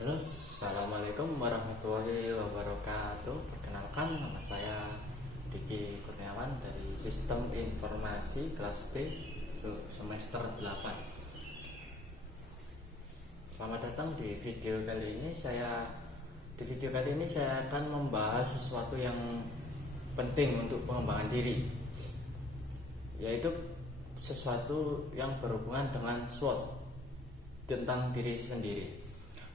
Halo, assalamualaikum warahmatullahi wabarakatuh. Perkenalkan, nama saya Diki Kurniawan dari Sistem Informasi kelas B semester 8. Selamat datang di video kali ini. Saya akan membahas sesuatu yang penting untuk pengembangan diri, yaitu sesuatu yang berhubungan dengan SWOT, tentang diri sendiri.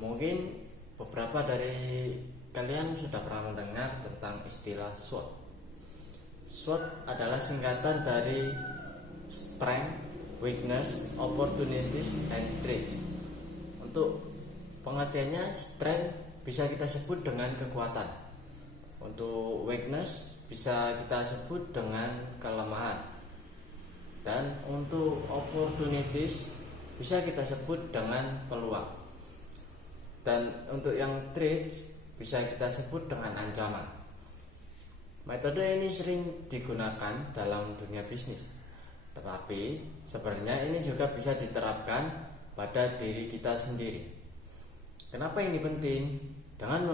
Mungkin beberapa dari kalian sudah pernah mendengar tentang istilah SWOT. SWOT adalah singkatan dari Strength, Weakness, Opportunities, and Threats. Untuk pengertiannya, strength bisa kita sebut dengan kekuatan. Untuk weakness bisa kita sebut dengan kelemahan. Dan untuk opportunities bisa kita sebut dengan peluang. Dan untuk yang threats bisa kita sebut dengan ancaman. Metode ini sering digunakan dalam dunia bisnis, tetapi sebenarnya ini juga bisa diterapkan pada diri kita sendiri. Kenapa ini penting? Dengan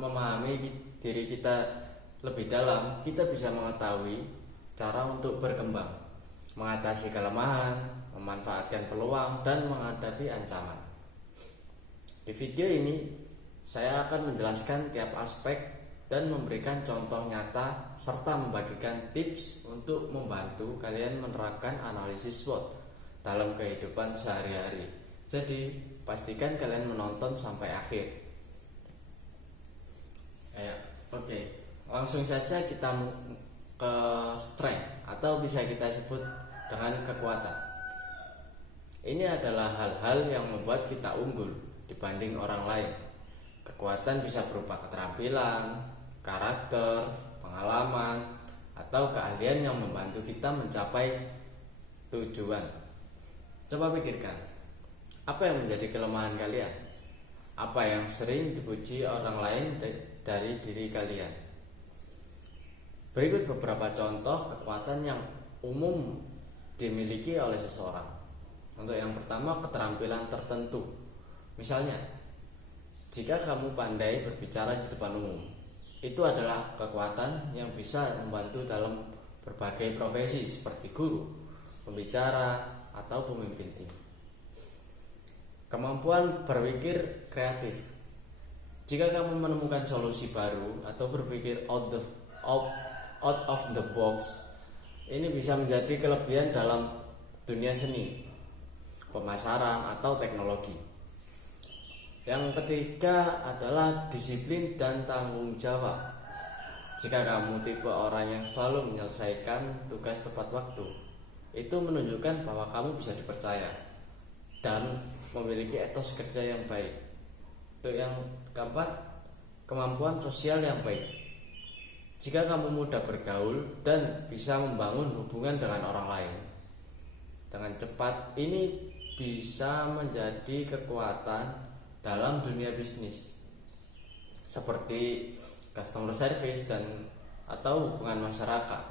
memahami diri kita lebih dalam, kita bisa mengetahui cara untuk berkembang, mengatasi kelemahan, memanfaatkan peluang, dan menghadapi ancaman. Di video ini, saya akan menjelaskan tiap aspek dan memberikan contoh nyata serta membagikan tips untuk membantu kalian menerapkan analisis SWOT dalam kehidupan sehari-hari. Jadi, pastikan kalian menonton sampai akhir. Oke, langsung saja kita ke strength atau bisa kita sebut dengan kekuatan. Ini adalah hal-hal yang membuat kita unggul dibanding orang lain. Kekuatan bisa berupa keterampilan, karakter, pengalaman, atau keahlian yang membantu kita mencapai tujuan. Coba pikirkan, apa yang menjadi kelemahan kalian? Apa yang sering dipuji orang lain dari diri kalian? Berikut beberapa contoh kekuatan yang umum dimiliki oleh seseorang. Untuk yang pertama, keterampilan tertentu. Misalnya, jika kamu pandai berbicara di depan umum, itu adalah kekuatan yang bisa membantu dalam berbagai profesi seperti guru, pembicara, atau pemimpin tim. Kemampuan berpikir kreatif. Jika kamu menemukan solusi baru atau berpikir out of the box, ini bisa menjadi kelebihan dalam dunia seni, pemasaran, atau teknologi. Yang ketiga adalah disiplin dan tanggung jawab. Jika kamu tipe orang yang selalu menyelesaikan tugas tepat waktu, itu menunjukkan bahwa kamu bisa dipercaya dan memiliki etos kerja yang baik. Untuk yang keempat, kemampuan sosial yang baik. Jika kamu mudah bergaul dan bisa membangun hubungan dengan orang lain dengan cepat, ini bisa menjadi kekuatan dalam dunia bisnis, seperti customer service dan atau hubungan masyarakat.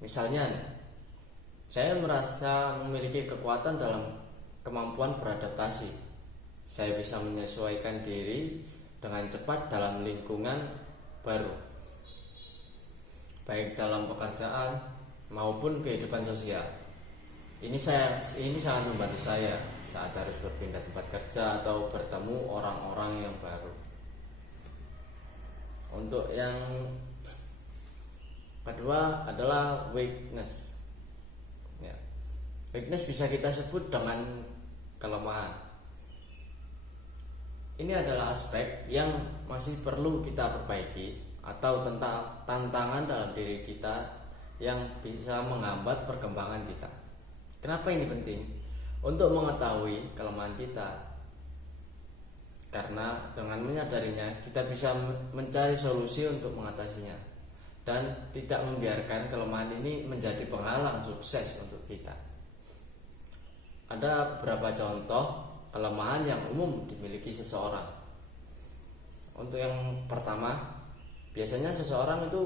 Misalnya, saya merasa memiliki kekuatan dalam kemampuan beradaptasi. Saya bisa menyesuaikan diri dengan cepat dalam lingkungan baru, baik dalam pekerjaan maupun kehidupan sosial. Ini sangat membantu saya saat harus berpindah tempat kerja atau bertemu orang-orang yang baru. Untuk yang kedua adalah weakness. Weakness bisa kita sebut dengan kelemahan. Ini adalah aspek yang masih perlu kita perbaiki atau tentang tantangan dalam diri kita yang bisa menghambat perkembangan kita. Kenapa ini penting? Untuk mengetahui kelemahan kita, karena dengan menyadarinya kita bisa mencari solusi untuk mengatasinya dan tidak membiarkan kelemahan ini menjadi penghalang sukses untuk kita. Ada beberapa contoh kelemahan yang umum dimiliki seseorang. Untuk yang pertama, biasanya seseorang itu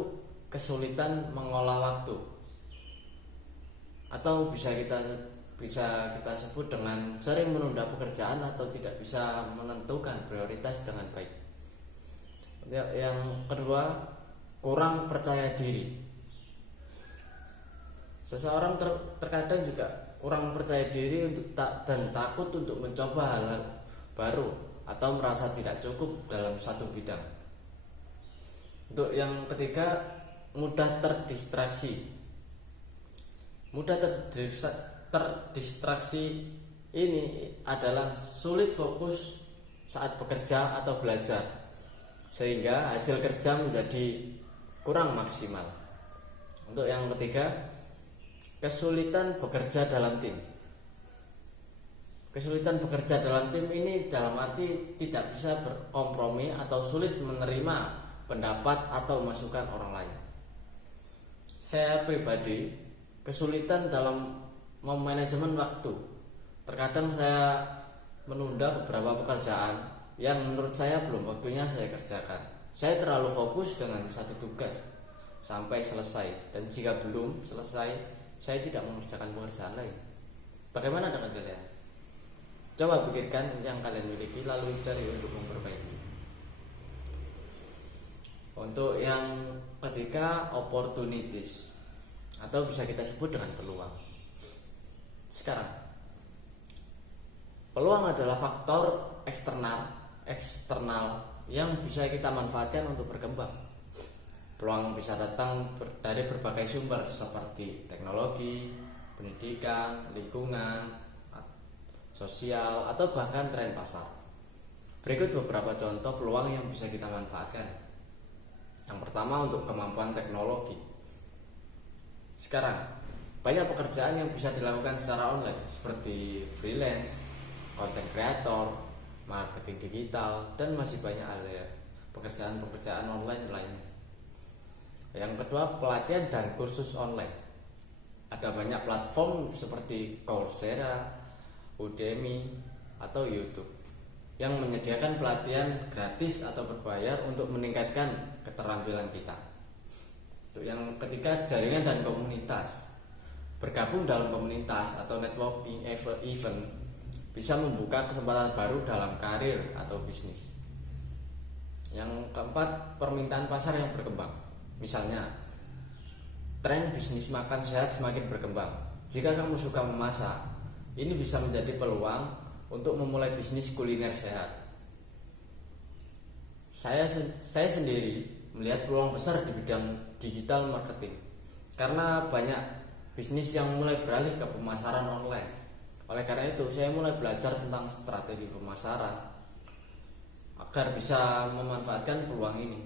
kesulitan mengolah waktu, atau bisa kita bisa kita sebut dengan sering menunda pekerjaan atau tidak bisa menentukan prioritas dengan baik. Yang kedua, kurang percaya diri. Seseorang terkadang juga kurang percaya diri dan takut untuk mencoba hal baru atau merasa tidak cukup dalam satu bidang. Untuk yang ketiga, mudah terdistraksi. Mudah terdistraksi ini adalah sulit fokus saat bekerja atau belajar, sehingga hasil kerja menjadi kurang maksimal. Untuk yang ketiga, kesulitan bekerja dalam tim. Kesulitan bekerja dalam tim ini dalam arti tidak bisa berkompromi atau sulit menerima pendapat atau masukan orang lain. Saya pribadi kesulitan dalam memanajemen waktu. Terkadang saya menunda beberapa pekerjaan yang menurut saya belum waktunya saya kerjakan. Saya terlalu fokus dengan satu tugas sampai selesai, dan jika belum selesai saya tidak mengerjakan pekerjaan lain. Bagaimana dengan kalian? Coba pikirkan yang kalian miliki lalu cari untuk memperbaiki. Untuk yang ketiga, opportunities, atau bisa kita sebut dengan peluang. Sekarang, peluang adalah faktor eksternal yang bisa kita manfaatkan untuk berkembang. Peluang bisa datang dari berbagai sumber seperti teknologi, pendidikan, lingkungan, sosial, atau bahkan tren pasar. Berikut beberapa contoh peluang yang bisa kita manfaatkan. Yang pertama, untuk kemampuan teknologi. Sekarang, banyak pekerjaan yang bisa dilakukan secara online seperti freelance, content creator, marketing digital, dan masih banyak pekerjaan-pekerjaan online lainnya. Yang kedua, pelatihan dan kursus online. Ada banyak platform seperti Coursera, Udemy, atau YouTube yang menyediakan pelatihan gratis atau berbayar untuk meningkatkan keterampilan kita. Untuk yang ketiga, jaringan dan komunitas. Bergabung dalam komunitas atau networking event bisa membuka kesempatan baru dalam karir atau bisnis. Yang keempat, permintaan pasar yang berkembang. Misalnya, tren bisnis makan sehat semakin berkembang. Jika kamu suka memasak, ini bisa menjadi peluang untuk memulai bisnis kuliner sehat. Saya sendiri melihat peluang besar di bidang digital marketing, karena banyak bisnis yang mulai beralih ke pemasaran online. Oleh karena itu, saya mulai belajar tentang strategi pemasaran agar bisa memanfaatkan peluang ini.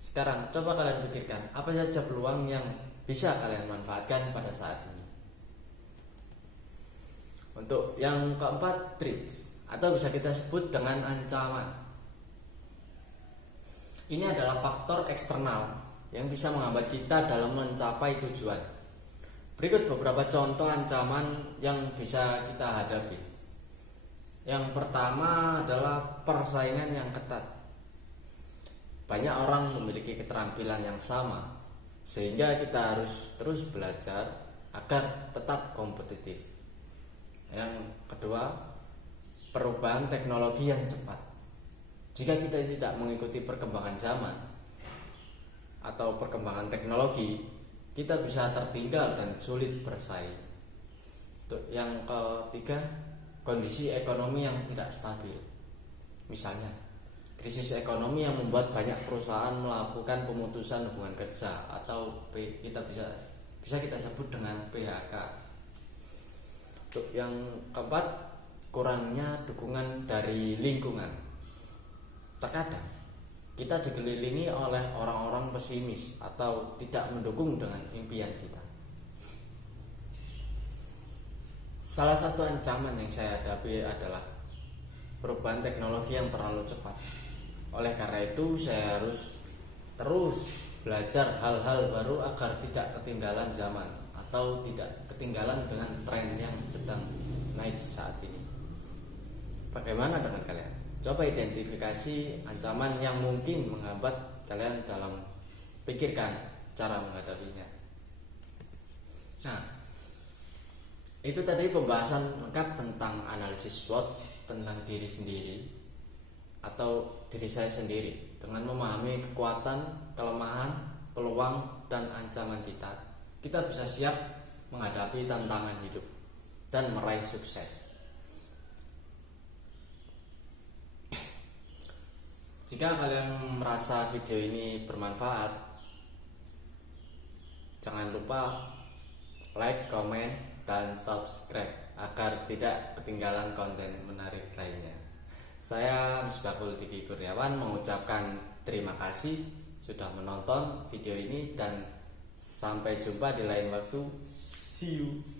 Sekarang, coba kalian pikirkan apa saja peluang yang bisa kalian manfaatkan pada saat ini. Untuk yang keempat, threats, atau bisa kita sebut dengan ancaman. Ini adalah faktor eksternal yang bisa menghambat kita dalam mencapai tujuan. Berikut beberapa contoh ancaman yang bisa kita hadapi. Yang pertama adalah persaingan yang ketat. Banyak orang memiliki keterampilan yang sama, sehingga kita harus terus belajar agar tetap kompetitif. Yang kedua, perubahan teknologi yang cepat. Jika kita tidak mengikuti perkembangan zaman atau perkembangan teknologi, kita bisa tertinggal dan sulit bersaing. Yang ketiga, kondisi ekonomi yang tidak stabil. Misalnya, krisis ekonomi yang membuat banyak perusahaan melakukan pemutusan hubungan kerja atau kita bisa kita sebut dengan PHK. Untuk yang keempat, kurangnya dukungan dari lingkungan. Terkadang kita dikelilingi oleh orang-orang pesimis atau tidak mendukung dengan impian kita. Salah satu ancaman yang saya hadapi adalah perubahan teknologi yang terlalu cepat. Oleh karena itu, saya harus terus belajar hal-hal baru agar tidak ketinggalan zaman atau tidak ketinggalan dengan tren yang sedang naik saat ini. Bagaimana dengan kalian? Coba identifikasi ancaman yang mungkin menghambat kalian dalam pikirkan cara menghadapinya. Nah, Itu tadi pembahasan lengkap tentang analisis SWOT, tentang diri sendiri atau diri saya sendiri. Dengan memahami kekuatan, kelemahan, peluang, dan ancaman kita, kita bisa siap menghadapi tantangan hidup dan meraih sukses. Jika kalian merasa video ini bermanfaat, jangan lupa like, komen, dan subscribe agar tidak ketinggalan konten menarik lainnya. Saya Misbahul Diki Kurniawan mengucapkan terima kasih sudah menonton video ini dan sampai jumpa di lain waktu. See you.